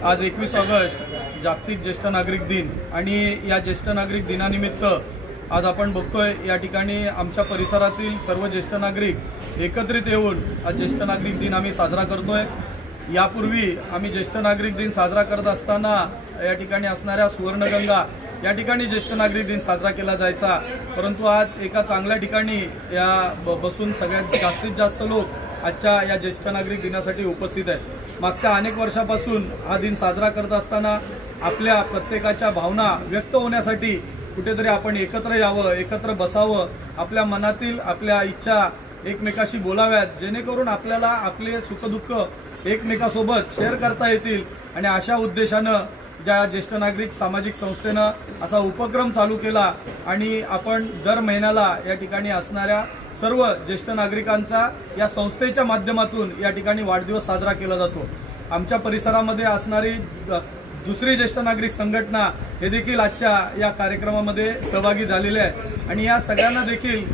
आज 21 ऑगस्ट जागतिक ज्येष्ठ नागरिक दिन आणि या ज्येष्ठ नागरिक दिनानिमित्त आज आपण बघतोय या ठिकाणी आमच्या परिसरातील सर्व ज्येष्ठ नागरिक एकत्रित येऊन आज ज्येष्ठ नागरिक दिन आम्ही साजरा करतोय। यापूर्वी आम्ही ज्येष्ठ नागरिक दिन साजरा करत असताना या ठिकाणी असणाऱ्या सुवर्णगंगा या ठिकाणी ज्येष्ठ नागरिक दिन साजरा केला जायचा, परंतु आज एका चांगल्या ठिकाणी या बसून सगळ्यात जास्तीत जास्त लोक आजच्या या ज्येष्ठ नागरिक दिनासाठी उपस्थित आहेत। मागच्या अनेक वर्षापासून हा दिन साजरा करत असताना आपल्या प्रत्येकाच्या भावना व्यक्त होण्यासाठी कुठेतरी आपण एकत्र यावं, एकत्र बसावं, आपल्या मनातील आपल्या इच्छा एकमेकाशी बोलाव्यात, जेणेकरून आपल्याला आपले सुखदुःख एकमेकासोबत शेअर करता येतील। आणि अशा उद्देशानं ज्या ज्येष्ठ नागरिक सामाजिक संस्थेनं असा उपक्रम चालू केला आणि आपण दर महिन्याला या ठिकाणी असणाऱ्या सर्व ज्येष्ठ नागरिकांचा या संस्थेच्या माध्यमातून या ठिकाणी वाढदिवस साजरा केला जातो। आमच्या परिसरामध्ये असणारी दुसरी ज्येष्ठ नागरिक संघटना हे देखील आजच्या या कार्यक्रमामध्ये सहभागी झालेले आहेत आणि या सगळ्यांना देखील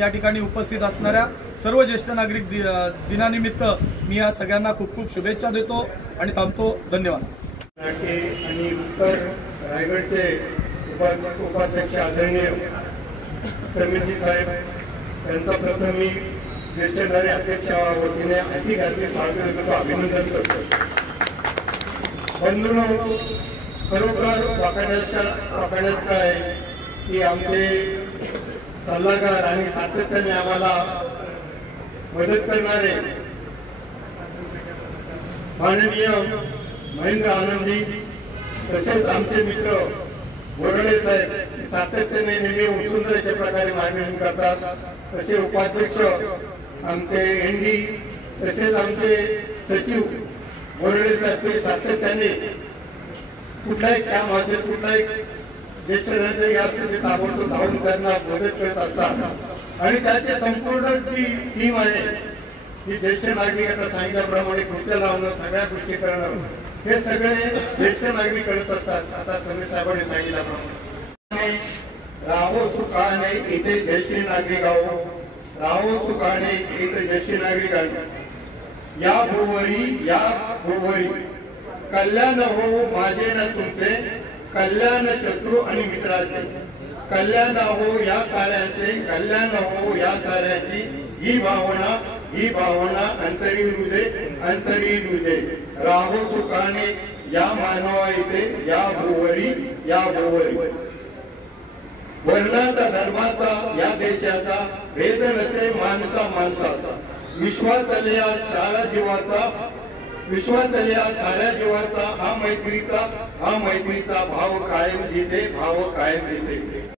या ठिकाणी उपस्थित असणाऱ्या सर्व ज्येष्ठ नागरिक दिनानिमित्त मी या सगळ्यांना खूप खूप शुभेच्छा देतो आणि थांबतो। धन्यवाद। आणि उत्तर रायगडचे उपाध्यक्ष आदरणीय समिती साहेब यांचा प्रथम मी ज्येष्ठ नागरिक अध्यक्षाच्या वतीने हार्दिक स्वागत करतो, अभिनंदन करतो। बंधूंनो, खरोखर वाखाणण्याचं आहे की आमचे सल्लागार आणि सातत्याने आम्हाला मदत करणारे माननीय महेंद्र आनंदी तसेच आमचे मित्र बोरडे साहेब सातत्याने नेहमी उत्सुकतेच्या प्रकारे मार्गदर्शन करतात। तसे उपाध्यक्ष आमचे एनडी तसेच आमचे सचिव बोरडे साहेब सातत्याने कुठलाही काम असेल, कुठलाही ज्येष्ठ नागरिक असतील ते ताबडतोब धावून त्यांना मदत करत असतात आणि त्याची संपूर्ण जी टीम आहे की ज्येष्ठ नागरिकांना सांगितल्याप्रमाणे कृत्य लावणं, सगळ्या गोष्टी करणं हे सगळे ज्येष्ठ नागरिक करत असतात। आता समीर साहेबांनी सांगितल्याप्रमाणे राहो सुखाने इथे ज्येष्ठ नागरिक आहो, राहो सुखाने इथे ज्येष्ठ नागरिक आहो, या भुवरी कल्याण हो माझे न तुमचे, कल्याण शत्रू आणि मित्राचे, कल्याण हो या साऱ्याचे, कल्याण हो या साऱ्याची ही भावना अंतरी हृदय राहो सुखाने या मानवा इथे या भुवरी वर्णाचा धर्माचा या देशाचा भेद नसे माणसाचा, विश्वातल्या साऱ्या जीवाचा हा मैत्रीचा भाव कायम जिथे